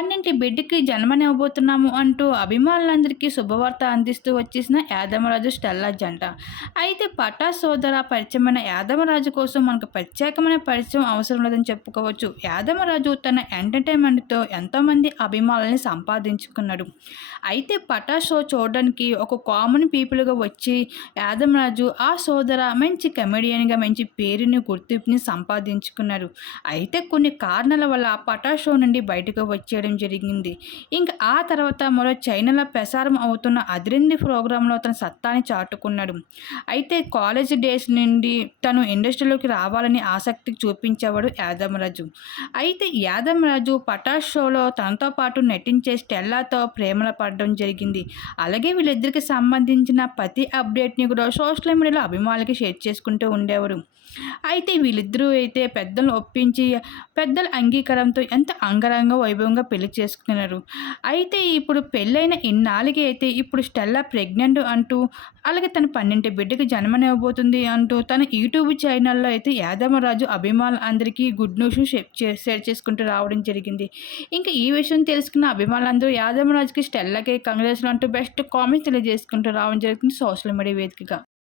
పన్నెంటి బిడ్డకి జన్మనివ్వబోతున్నాము అంటూ అభిమానులందరికీ శుభవార్త అందిస్తూ వచ్చేసిన యాదమరాజు స్టెల్లా జంట. అయితే పటా సోదర పరిచయమైన యాదమరాజు కోసం మనకు ప్రత్యేకమైన పరిచయం అవసరం లేదని చెప్పుకోవచ్చు. యాదమరాజు తన ఎంటర్టైన్మెంట్తో ఎంతోమంది అభిమానులని సంపాదించుకున్నాడు. అయితే పటా షో చూడడానికి ఒక కామన్ పీపుల్గా వచ్చి యాదమరాజు ఆ సోదర మంచి కమెడియన్గా మంచి పేరుని గుర్తింపుని సంపాదించుకున్నారు అయితే కొన్ని కారణాల వల్ల పటా షో నుండి బయటకు వచ్చేయడం జరిగింది. ఇంకా ఆ తర్వాత మరో చైనాలో ప్రసారం అవుతున్న అదిరింది ప్రోగ్రాంలో తన సత్తాని చాటుకున్నాడు. అయితే కాలేజ్ డేస్ నుండి తను ఇండస్ట్రీలోకి రావాలని ఆసక్తి చూపించేవాడు యాదమరాజు అయితే యాదమరాజు పటాష్ షోలో తనతో పాటు నటించే స్టెల్లాతో ప్రేమలో పడడం జరిగింది. అలాగే వీళ్ళిద్దరికి సంబంధించిన ప్రతి అప్డేట్ని కూడా సోషల్ మీడియాలో అభిమానులకి షేర్ చేసుకుంటూ ఉండేవారు. అయితే వీళ్ళిద్దరూ అయితే పెద్దలను ఒప్పించి పెద్దల అంగీకారంతో ఎంత అంగరంగ వైభవంగా పెళ్ళి చేసుకున్నారు. అయితే ఇప్పుడు పెళ్ళైన ఇన్నాళ్ళకి అయితే ఇప్పుడు స్టెల్లా ప్రెగ్నెంట్ అంటూ అలాగే తన పన్నెండు బిడ్డకి జన్మనివ్వబోతుంది అంటూ తన యూట్యూబ్ ఛానల్లో అయితే యాదమరాజు అభిమానులు అందరికీ గుడ్ న్యూస్ షేర్ చేసుకుంటూ రావడం జరిగింది. ఇంకా ఈ విషయం తెలుసుకున్న అభిమానులందరూ యాదమరాజుకి స్టెల్లాకి కంగ్రెస్లు అంటూ బెస్ట్ కామెంట్స్ తెలియజేసుకుంటూ రావడం జరుగుతుంది సోషల్ మీడియా వేదికగా.